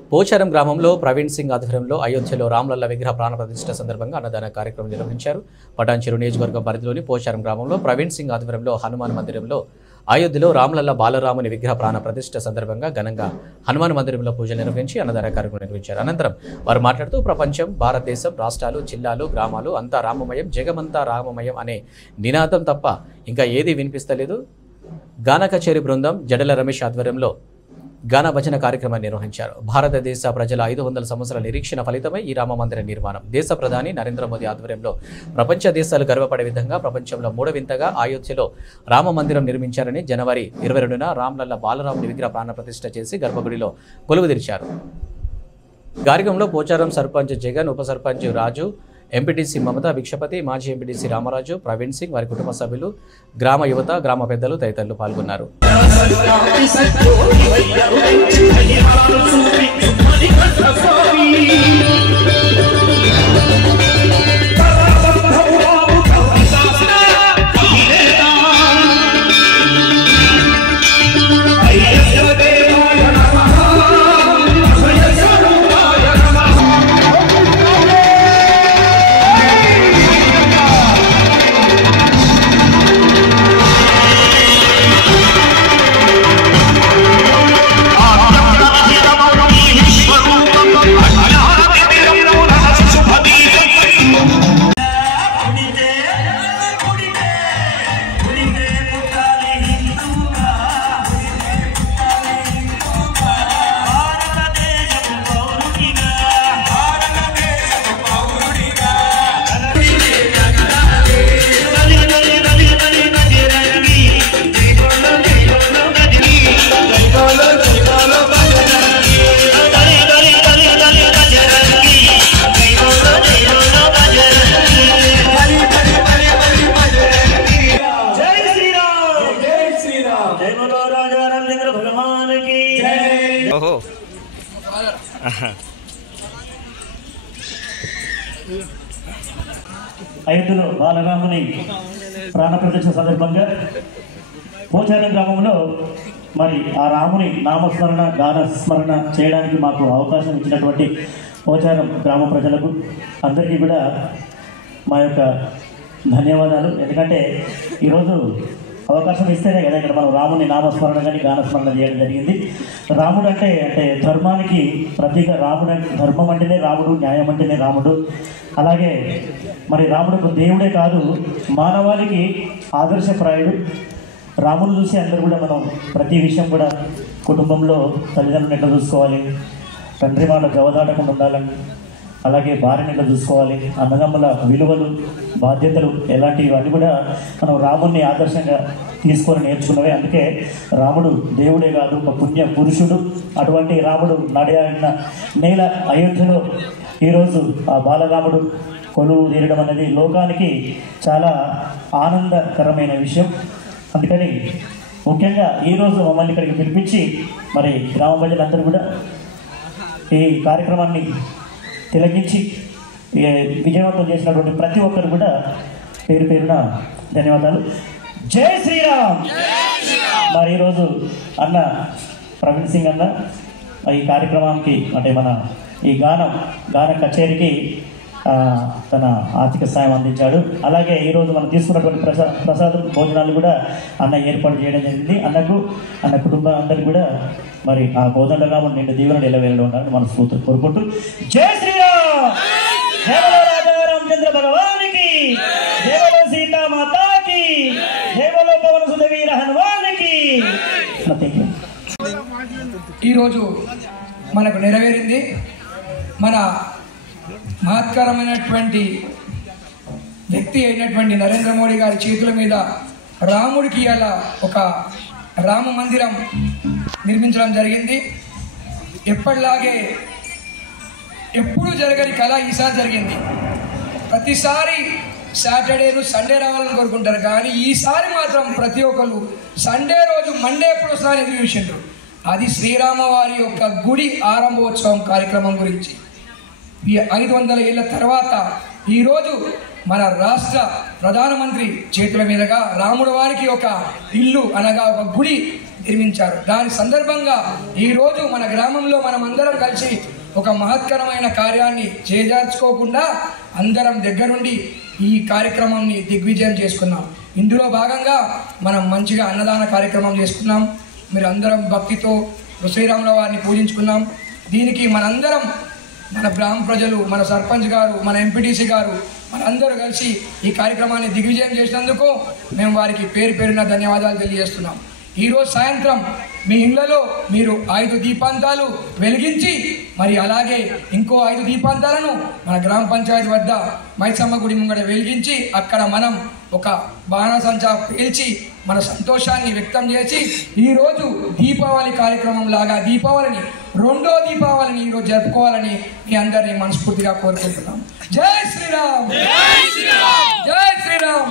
పోచారం గ్రామంలో ప్రవీణ్ సింగ్ ఆధ్వర్యంలో అయోధ్యలో రామలల్ల విగ్రహ ప్రాణ ప్రతిష్ఠ సందర్భంగా అన్నదాన కార్యక్రమం నిర్వహించారు. పటాన్చెరు నియోజకవర్గం పరిధిలోని పోచారం గ్రామంలో ప్రవీణ్ సింగ్ ఆధ్వర్యంలో హనుమాన్ మందిరంలో అయోధ్యలో రామలల్ల బాలరాముని విగ్రహ ప్రాణ ప్రతిష్ఠ సందర్భంగా ఘనంగా హనుమాన్ మందిరంలో పూజలు నిర్వహించి అన్నదాన కార్యక్రమం నిర్వహించారు. అనంతరం వారు మాట్లాడుతూ ప్రపంచం, భారతదేశం, రాష్ట్రాలు, జిల్లాలు, గ్రామాలు అంతా రామమయం, జగమంతా రామమయం అనే నినాదం తప్ప ఇంకా ఏదీ వినిపిస్తలేదు. గాన కచేరీ బృందం జడల రమేష్ ఆధ్వర్యంలో గాన భజన కార్యక్రమాన్ని నిర్వహించారు. భారతదేశ ప్రజల 500 సంవత్సరాల నిరీక్షణ ఫలితమే ఈ రామ మందిర నిర్మాణం. దేశ ప్రధాని నరేంద్ర మోదీ ఆధ్వర్యంలో ప్రపంచ దేశాలు గర్వపడే విధంగా ప్రపంచంలో 3వ వింతగా అయోధ్యలో రామ మందిరం నిర్మించారని జనవరి 22న రామలల్ల బాలరాముని విగ్రహ ప్రాణ ప్రతిష్ఠ చేసి గర్భగుడిలో కొలువు తీర్చారు. కార్యక్రమంలో పోచారం సర్పంచ్ జగన్, ఉప సర్పంచ్ రాజు, ఎంపీటీసీ మమత, భిక్షపతి, మాజీ ఎంపీటీసీ రామరాజు, ప్రవీణ్ సింగ్, వారి కుటుంబ సభ్యులు, గ్రామ యువత, గ్రామ పెద్దలు తదితరులు పాల్గొన్నారు. అయోధ్యలో బాలరాముని ప్రాణ ప్రతిష్ఠ సందర్భంగా పోచారం గ్రామంలో మరి ఆ రాముని నామస్మరణ, గానస్మరణ చేయడానికి మాకు అవకాశం ఇచ్చినటువంటి పోచారం గ్రామ ప్రజలకు అందరికీ కూడా మా యొక్క ధన్యవాదాలు. ఎందుకంటే ఈరోజు అవకాశం ఇస్తేనే కదా ఇక్కడ మనం రాముని నామస్మరణ కానీ గానస్మరణ చేయడం జరిగింది. రాముడు అంటే ధర్మానికి ప్రతీక. రాముడు అంటే ధర్మం అంటేనే రాముడు, న్యాయం అంటేనే రాముడు. అలాగే మరి రాముడు దేవుడే కాదు, మానవాళికి ఆదర్శప్రాయుడు. రాముడు చూసి అందరూ కూడా మనం ప్రతి విషయం కూడా కుటుంబంలో తల్లిదండ్రులను ఎట్లా చూసుకోవాలి, తండ్రి మాట గవదాటకుండా ఉండాలని, అలాగే భార్యను ఎట్లా చూసుకోవాలి, అన్నదమ్ముల విలువలు, బాధ్యతలు ఎలాంటివన్నీ కూడా మనం రాముడిని ఆదర్శంగా తీసుకొని నేర్చుకున్నవే. అందుకే రాముడు దేవుడే కాదు, ఒక పుణ్య పురుషుడు. అటువంటి రాముడు నడియాడిన నేల అయోధ్యలో ఈరోజు ఆ బాలరాముడు కొలువు తీరడం అనేది లోకానికి చాలా ఆనందకరమైన విషయం. అందుకని ముఖ్యంగా ఈరోజు మమ్మల్ని ఇక్కడికి పిలిపించి మరి గ్రామ ప్రజలందరూ కూడా ఈ కార్యక్రమాన్ని తిలకించి విజయవంతం చేసినటువంటి ప్రతి ఒక్కరు కూడా పేరు పేరున ధన్యవాదాలు. జై శ్రీరామ్. మరి ఈరోజు అన్న ప్రవీణ్ సింగ్ అన్న ఈ కార్యక్రమానికి అంటే మన ఈ గాన కచేరీకి తన ఆర్థిక సాయం అందించాడు. అలాగే ఈరోజు మనం తీసుకున్నటువంటి ప్రసాదం భోజనాలు కూడా అన్న ఏర్పాటు చేయడం జరిగింది. అన్నకు, అన్న కుటుంబం అందరికీ కూడా మరి ఆ కోదండరాముడు నిండు దీవెనలు ఎలా వెళ్ళడం ఉండాలని మనస్ఫూర్తి కోరుకుంటూ జై శ్రీరామ్, జై బలో రాజా రామచంద్ర భగవానికి, జై బలో సీతామాతాకి, జై బలో పవన సుత వీర హనుమానికి. ఈరోజు మనకు నెరవేరింది. మన మహత్కరమైనటువంటి వ్యక్తి అయినటువంటి నరేంద్ర మోడీ గారి చేతుల మీద రాముడికి అలా ఒక రామ మందిరం నిర్మించడం జరిగింది. ఎప్పటిలాగే ఎప్పుడూ జరగని కళ ఈసారి జరిగింది. ప్రతిసారి సాటర్డేను సండే రావాలని కోరుకుంటారు, కానీ ఈసారి మాత్రం ప్రతి ఒక్కరు సండే రోజు మండే ఎప్పుడు వస్తారని ఎదురు చూసిండ్రు. అది శ్రీరామ వారి యొక్క గుడి ఆరంభోత్సవం కార్యక్రమం గురించి. ఈ 500 ఏళ్ల తర్వాత ఈరోజు మన రాష్ట్ర ప్రధానమంత్రి చేతుల మీదుగా రాముడు వారికి ఒక ఇల్లు అనగా ఒక గుడి నిర్మించారు. దాని సందర్భంగా ఈరోజు మన గ్రామంలో మనమందరం కలిసి ఒక మహత్కరమైన కార్యాన్ని చేజార్చుకోకుండా అందరం దగ్గరుండి ఈ కార్యక్రమాన్ని దిగ్విజయం చేసుకున్నాం. ఇందులో భాగంగా మనం మంచిగా అన్నదాన కార్యక్రమం చేసుకున్నాం. మీరు అందరం భక్తితో శ్రీరాముల వారిని పూజించుకున్నాం. దీనికి మనందరం, మన గ్రామ ప్రజలు, మన సర్పంచ్ గారు, మన ఎంపీటీసీ గారు, మనందరూ కలిసి ఈ కార్యక్రమాన్ని దిగ్విజయం చేసినందుకు మేము వారికి పేరు పేరున ధన్యవాదాలు తెలియజేస్తున్నాం. ఈరోజు సాయంత్రం మీ ఇళ్లలో మీరు 5 దీపాంతాలు వెలిగించి మరి అలాగే ఇంకో 5 దీపాంతాలను మన గ్రామ పంచాయతీ వద్ద మైసమ్మ గుడి ముంగడ వెలిగించి అక్కడ మనం ఒక బాణసంచా పేల్చి మన సంతోషాన్ని వ్యక్తం చేసి ఈరోజు దీపావళి కార్యక్రమం లాగా దీపావళిని, 2వ దీపావళిని ఈరోజు జరుపుకోవాలని మీ అందరినీ మనస్ఫూర్తిగా కోరుకుంటున్నాం. జై శ్రీరామ్, జై శ్రీరామ్, జై శ్రీరామ్.